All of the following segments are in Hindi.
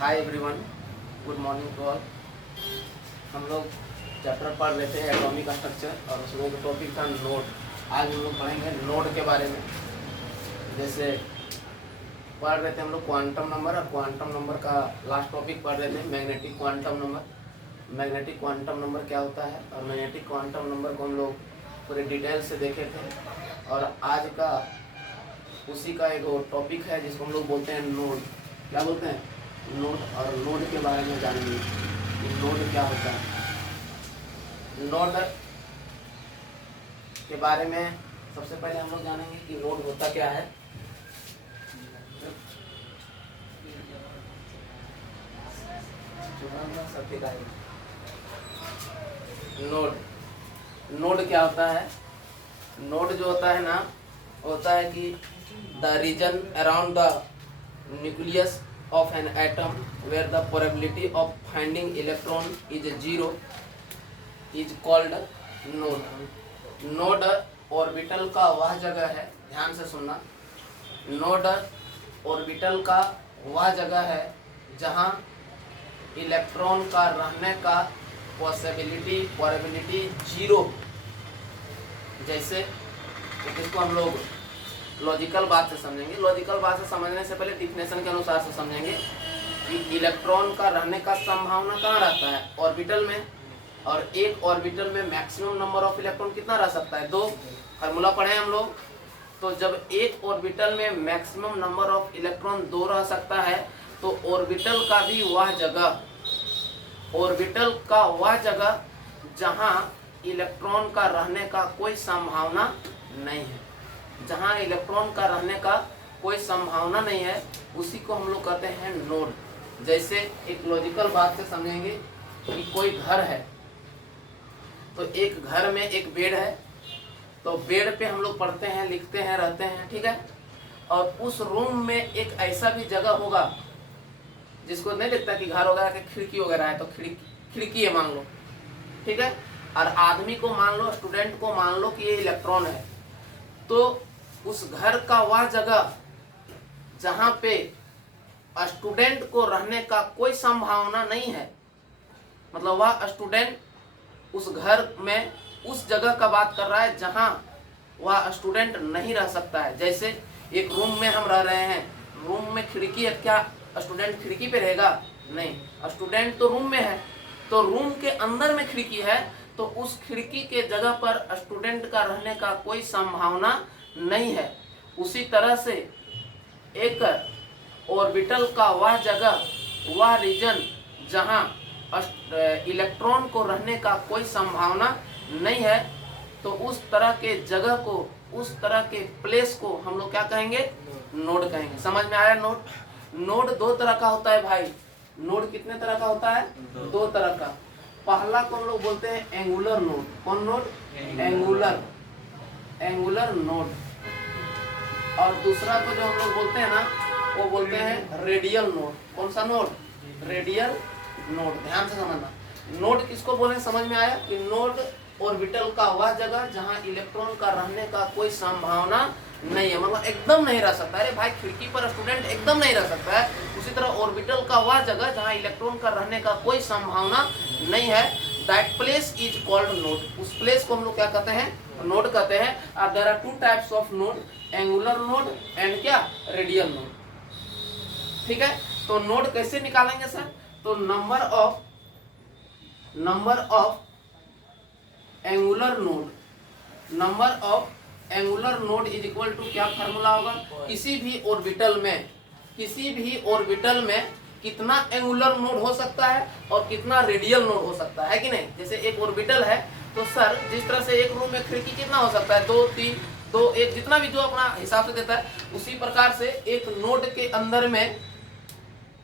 Hi everyone, good morning to all. हम लोग चैप्टर पढ़ रहे थे एटॉमिक स्ट्रक्चर और उसमें एक टॉपिक था नोड। आज हम लोग पढ़ेंगे नोड के बारे में। जैसे पढ़ रहे थे हम लोग क्वांटम नंबर, और क्वांटम नंबर का लास्ट टॉपिक पढ़ रहे थे magnetic quantum number. Magnetic quantum number क्या होता है और मैग्नेटिक क्वांटम नंबर को हम लोग पूरे डिटेल से देखे थे। और आज का उसी का एक टॉपिक है जिसको हम लोग बोलते हैं नोड। क्या बोलते हैं? नोड। और नोड के बारे में जानेंगे कि नोड क्या होता है। नोड के बारे में सबसे पहले हम लोग जानेंगे कि नोड होता क्या है। नोड नोड क्या होता है? नोड जो होता है ना, होता है कि the region around the nucleus of an atom where the probability of finding electron is 0 is called node. Node orbital का वह जगह है, ध्यान से सुनना। नोड ऑर्बिटल का वह जगह है जहां इलेक्ट्रॉन का रहने का प्रोबेबिलिटी 0। जैसे इसको हम लोग लॉजिकल बात से समझेंगे। लॉजिकल बात से समझने से पहले डिफिनेशन के अनुसार से समझेंगे कि इलेक्ट्रॉन का रहने का संभावना कहाँ रहता है? ऑर्बिटल में। और एक ऑर्बिटल में मैक्सिमम नंबर ऑफ इलेक्ट्रॉन कितना रह सकता है? 2। फार्मूला पढ़े हम लोग। तो जब एक ऑर्बिटल में मैक्सिमम नंबर ऑफ इलेक्ट्रॉन 2 रह सकता है तो ऑर्बिटल का वह जगह जहाँ इलेक्ट्रॉन का रहने का कोई संभावना नहीं है, जहाँ इलेक्ट्रॉन का रहने का कोई संभावना नहीं है, उसी को हम लोग कहते हैं नोड। जैसे एक लॉजिकल बात से समझेंगे कि कोई घर है, तो एक घर में एक बेड है, तो बेड पे हम लोग पढ़ते हैं, लिखते हैं, रहते हैं, ठीक है। और उस रूम में एक ऐसा भी जगह होगा जिसको नहीं दिखता कि घर वगैरह के खिड़की वगैरह है, तो खिड़की है मान लो, ठीक है। और आदमी को मान लो, स्टूडेंट को मान लो कि ये इलेक्ट्रॉन है, तो उस घर का वह जगह जहां पे स्टूडेंट को रहने का कोई संभावना नहीं है, मतलब वह स्टूडेंट उस घर में उस जगह का बात कर रहा है जहां वह स्टूडेंट नहीं रह सकता है। जैसे एक रूम में हम रह रहे हैं, रूम में खिड़की है, क्या स्टूडेंट खिड़की पे रहेगा? नहीं, स्टूडेंट तो रूम में है, तो रूम के अंदर में खिड़की है, तो उस खिड़की के जगह पर स्टूडेंट का रहने का कोई संभावना नहीं है। उसी तरह से एक ऑर्बिटल का वह जगह, वह रीजन जहां इलेक्ट्रॉन को रहने का कोई संभावना नहीं है, तो उस तरह के जगह को, उस तरह के प्लेस को हम लोग क्या कहेंगे? नोड कहेंगे। समझ में आया? नोड 2 तरह का होता है भाई। नोड कितने तरह का होता है? 2 तरह का। पहला को हम लोग बोलते हैं एंगुलर नोड। कौन नोड? Angular node. और दूसरा को जो हम लोग बोलते हैं ना, वो बोलते हैं रेडियल नोड। कौन सा नोड? Radial node. ध्यान से समझना। नोड किसको बोले, समझ में आया? कि नोड ऑर्बिटल का वह जगह जहां इलेक्ट्रॉन का रहने का कोई संभावना नहीं है, मतलब एकदम नहीं रह सकता। अरे भाई, खिड़की पर स्टूडेंट एकदम नहीं रह सकता है, उसी तरह ऑर्बिटल का वह जगह जहां इलेक्ट्रॉन का रहने का कोई संभावना नहीं है, that place is called node. उस प्लेस को हम लोग क्या कहते हैं? नोड कहते हैं। There are 2 types of node, angular node and क्या? रेडियल नोड, ठीक है। तो नोड कैसे निकालेंगे सर? तो number of angular node is equal to क्या फार्मूला होगा? किसी भी ऑर्बिटल में कितना एंगुलर नोड हो सकता है और कितना रेडियल नोड हो सकता है कि नहीं। जैसे एक ऑर्बिटल है, तो सर जिस तरह से एक रूम में खिड़की कितना हो सकता है? 2, 3, 2, 1, जितना भी जो अपना हिसाब से देता है, उसी प्रकार से एक नोड के अंदर में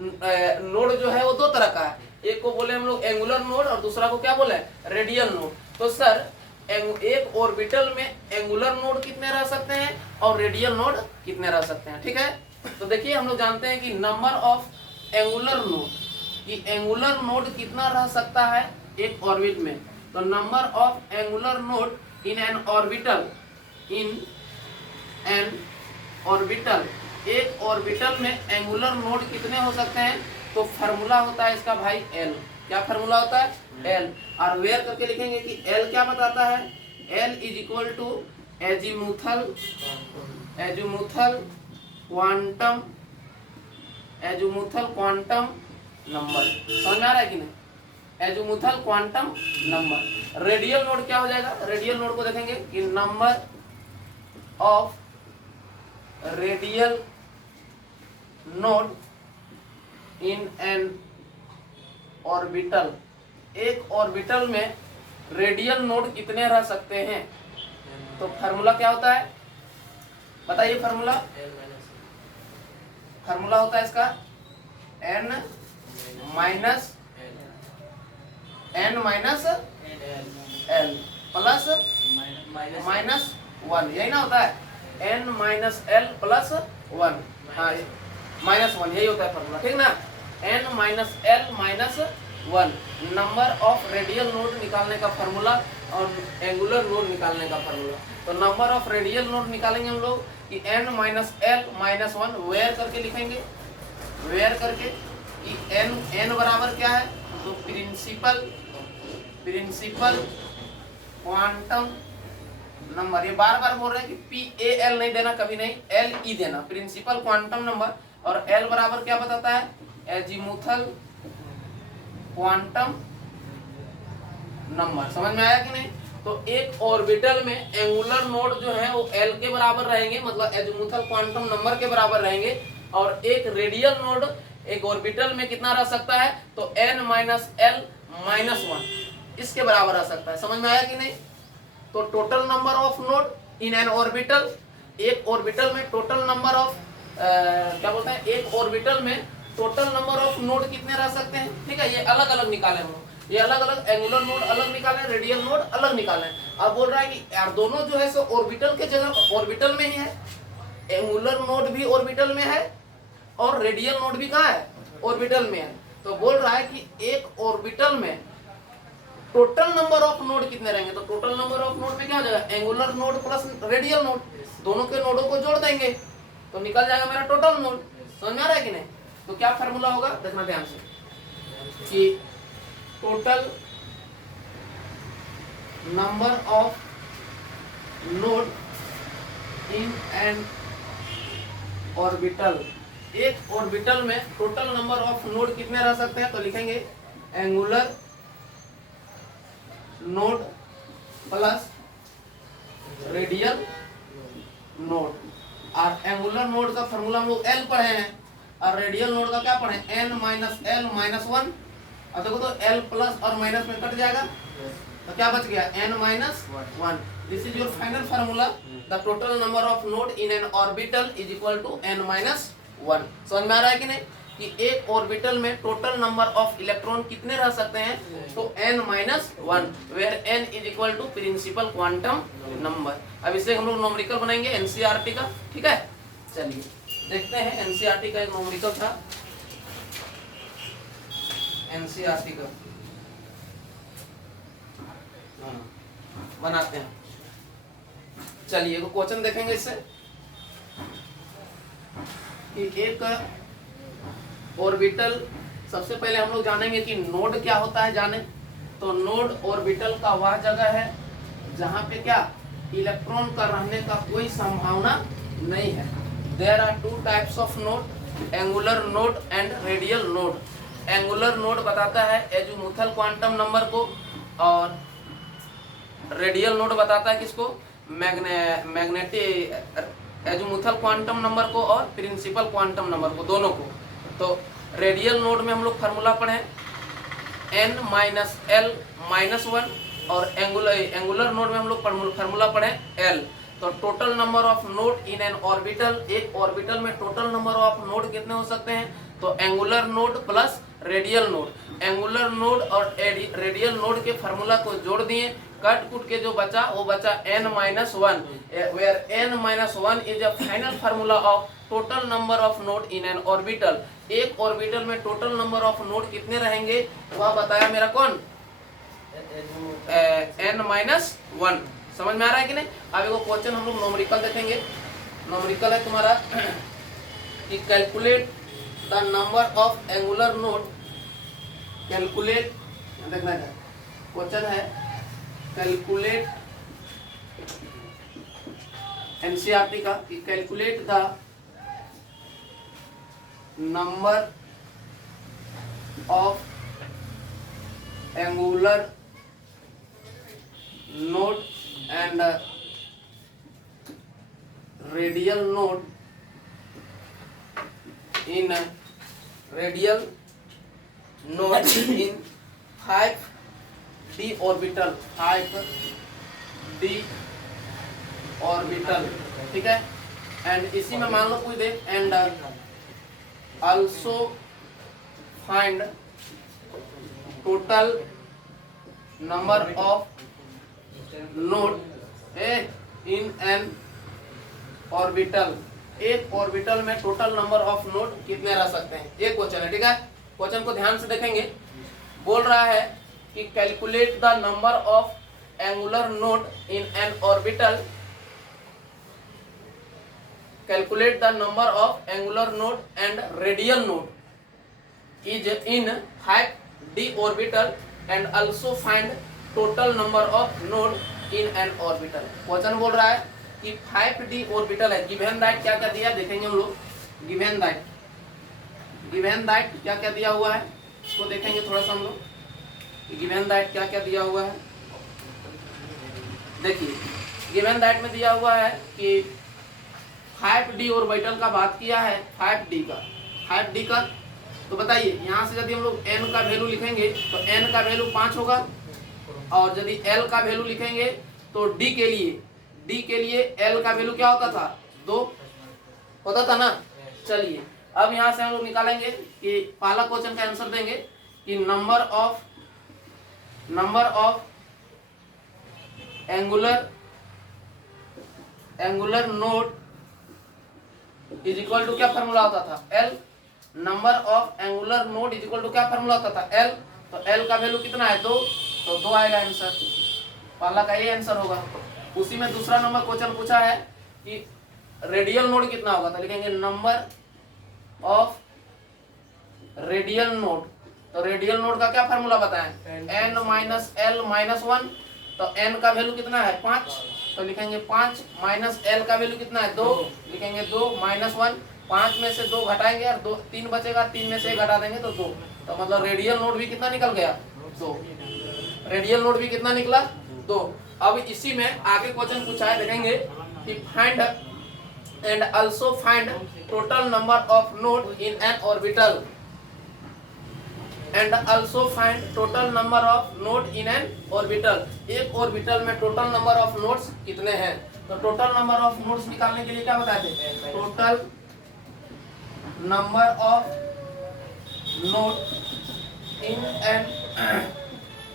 नोड जो है वो 2 तरह का है। एक को बोले हम लोग एंगुलर नोड और दूसरा को क्या बोले? Radial node. तो सर एक ऑर्बिटल में एंगुलर नोड कितने रह सकते हैं और रेडियल नोड कितने रह सकते हैं, ठीक है। तो देखिए, हम लोग जानते हैं कि नंबर ऑफ एंगुलर नोड, कि एंगुलर नोड कितना रह सकता है एक ऑर्बिट में। तो number of angular node in an orbital, एक ऑर्बिटल में एंगुलर नोड कितने हो सकते हैं? तो फार्मूला होता है इसका भाई एल। क्या फार्मूला होता है? एल। और वेयर करके लिखेंगे कि एल क्या बताता है? L is equal to azimuthal quantum number. समझ में आ रहा है कि नहीं? Azimuthal quantum number. Radial node क्या हो जाएगा? रेडियल नोड को देखेंगे कि number of radial node in an orbital. एक ऑर्बिटल में रेडियल नोड कितने रह सकते हैं? तो फार्मूला क्या होता है बताइए? फार्मूला होता है इसका n माइनस एल प्लस -1। यही ना होता है? n minus L plus 1। हाँ, -1 यही होता है फार्मूला, ठीक ना? n minus L minus 1 number of radial node निकालने का फार्मूला और एंगुलर नोड निकालने का फार्मूला। तो नंबर ऑफ रेडियल नोड निकालेंगे हम लोग कि n minus L minus 1। Where करके लिखेंगे, वेयर करके कि n बराबर क्या है? तो प्रिंसिपल क्वांटम नंबर। ये बार बार बोल रहे हैं कि PAL नहीं देना, कभी नहीं, LE देना। Principal quantum number. और L बराबर क्या बताता है? Azimuthal quantum number. समझ में आया कि नहीं? तो एक ऑर्बिटल में एंगुलर नोड जो है वो L के बराबर रहेंगे, मतलब एजीमुथल क्वांटम नंबर के बराबर रहेंगे। और एक रेडियल नोड एक ऑर्बिटल में कितना रह सकता है? तो n माइनस एल माइनस 1 इसके बराबर रह सकता है। समझ में आया कि नहीं? तो total number of node in an orbital, एक ऑर्बिटल में टोटल नंबर ऑफ क्या बोलते हैं, एक ऑर्बिटल में टोटल नंबर ऑफ नोड कितने रह सकते हैं? ठीक है, ये अलग अलग निकाले हम लोग, ये अलग अलग एंगुलर नोड अलग निकाले, रेडियल नोड अलग निकाले। अब बोल रहा है कि यार दोनों जो है सो ऑर्बिटल के जगह ऑर्बिटल में ही है, एंगुलर नोड भी ऑर्बिटल में है और रेडियल नोड भी कहाँ है? ऑर्बिटल में है। तो बोल रहा है कि एक ऑर्बिटल में टोटल नंबर ऑफ नोड कितने रहेंगे? तो टोटल नंबर ऑफ नोड में क्या हो जाएगा? Angular node plus radial node, दोनों के नोडों को जोड़ देंगे तो निकल जाएगा मेरा टोटल नोड। समझ में आ रहा है कि नहीं? तो क्या फार्मूला होगा देखना ध्यान से कि total number of node in an orbital. एक ऑर्बिटल में टोटल नंबर ऑफ नोड कितने रह सकते हैं? तो लिखेंगे angular node plus radial node. और एंगुलर नोड का फार्मूला हम लोग L पढ़े हैं और रेडियल नोड का क्या पढ़े? n minus L minus 1। और देखो तो L प्लस और माइनस में कट जाएगा तो क्या बच गया? n minus 1। This is your final formula. The total number of node in an orbital is equal to n minus 1। समझ में आ रहा है कि नहीं? कि एक ऑर्बिटल में टोटल नंबर ऑफ इलेक्ट्रॉन कितने रह सकते हैं? तो n minus 1, where n is equal to principal quantum number. अब इसे हम लोग नोमेरिकल बनाएंगे एनसीईआरटी का, ठीक है? चलिए देखते हैं एनसीईआरटी का एक नोमेरिकल था, एनसीईआरटी का बनाते हैं। चलिए क्वेश्चन देखेंगे इससे कि एक ऑर्बिटल, सबसे पहले हम लोग जानेंगे कि नोड क्या होता है। जाने तो नोड ऑर्बिटल का वह जगह है जहां पे क्या? इलेक्ट्रॉन का रहने का कोई संभावना नहीं है। There are two types of node, angular node and radial node. Angular node बताता है एजीमुथल क्वांटम नंबर को और रेडियल नोड बताता है किसको? मैग्नेटिक एजीमुथल क्वांटम नंबर को और प्रिंसिपल क्वांटम नंबर को, दोनों को। तो रेडियल नोड में हम लोग फार्मूला पढ़े n माइनस एल माइनस 1 और एंगुलर नोड में हम लोग फार्मूला पढ़े L। तो total number of node in an orbital, एक ऑर्बिटल में टोटल नंबर ऑफ नोड कितने हो सकते हैं? तो angular node plus radial node. Angular node और रेडियल नोड के फार्मूला को जोड़ दिए, कट कुट के जो बचा वो बचा n minus 1, where n minus 1 is a final formula of total number of node in an orbital. एक ऑर्बिटल में टोटल नंबर ऑफ नोड कितने रहेंगे वह बताया मेरा कौन? n minus 1। समझ में आ रहा है कि नहीं? अब एक क्वेश्चन हम लोग नोमेरिकल देखेंगे। नोमेरिकल है तुम्हारा कि calculate the number of angular node, calculate, देखना है क्वेश्चन है, कैलकुलेट एनसीईआरटी का, calculate the number of angular node and radial node in radial node in 5d orbital, 5d orbital, ठीक है। एंड इसी में मान लो कोई देख, and also find total number of node in an orbital, एक ऑर्बिटल में टोटल नंबर ऑफ नोड कितने रह सकते हैं, एक क्वेश्चन है, ठीक है। क्वेश्चन को ध्यान से देखेंगे, बोल रहा है कि calculate the number of angular node in an orbital, calculate the number of angular node and radial node is in 5d orbital and also find total number of node in an orbital. Question बोल रहा है कि 5d ऑर्बिटल है, गिवन दैट क्या क्या दिया देखेंगे हम लोग, गिवन दैट क्या क्या दिया हुआ है इसको देखेंगे थोड़ा सा हम लोग, गिवन दैट क्या क्या दिया हुआ है। देखिए गिवन दैट में दिया हुआ है कि 5d ऑर्बिटल का बात किया है, 5d का, तो बताइए यहाँ से यदि हम लोग n का वैल्यू लिखेंगे तो n का वैल्यू 5 होगा, और यदि l का वैल्यू लिखेंगे तो d के लिए l का वैल्यू क्या होता था, 2 होता था ना। चलिए अब यहाँ से हम लोग निकालेंगे कि पहला क्वेश्चन का आंसर देंगे कि number of angular node is equal to क्या फॉर्मूला होता था, l, number of angular node is equal to क्या फॉर्मूला होता था, l, तो l का वैल्यू कितना है, 2, तो 2 आएगा आंसर, पहला का ये आंसर होगा। उसी में दूसरा नंबर क्वेश्चन पूछा है कि रेडियल नोड कितना होगा, तो लिखेंगे नंबर ऑफ रेडियल नोड, तो रेडियल नोड का क्या फॉर्मूला बताएं, n माइनस l माइनस 1, तो n का वैल्यू कितना है 5, तो लिखेंगे 5 माइनस l का वैल्यू कितना है 2, लिखेंगे 2 माइनस 1, 5 में से 2 घटाएंगे और 3 बचेगा, 3 में से 1 घटा देंगे तो 2, तो मतलब रेडियल नोड भी कितना निकल गया 2, रेडियल नोड भी कितना निकला 2। अब इसी में आगे क्वेश्चन पूछा है, देखेंगे कि find and also find total number of node in an orbital, and also find total number of node in an orbital, एक ऑर्बिटल में टोटल नंबर ऑफ नोड्स कितने हैं। तो टोटल नंबर ऑफ नोड्स निकालने के लिए क्या बताए थे, total number of node in an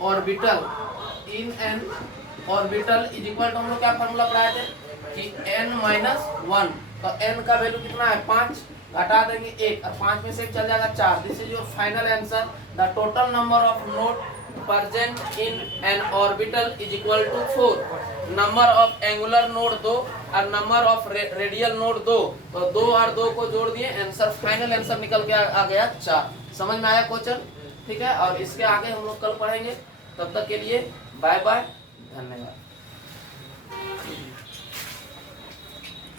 orbital is equal to, हम लोग क्या फॉर्मूला पढ़ाए थे कि n माइनस 1, तो n का वैल्यू कितना है 5, घटा देंगे 1 और 5 में से 1 चल जाएगा 4, this is your final answer, the total number of node present in an orbital is equal to 4, number of angular node 2 और नंबर ऑफ रेडियल नोड 2, तो 2 और 2 को जोड़ दिए, आंसर फाइनल आंसर निकल के आ गया 4। समझ में आया क्वेश्चन, ठीक है। और इसके आगे हम लोग कल पढ़ेंगे, तब तक के लिए बाय बाय, धन्यवाद।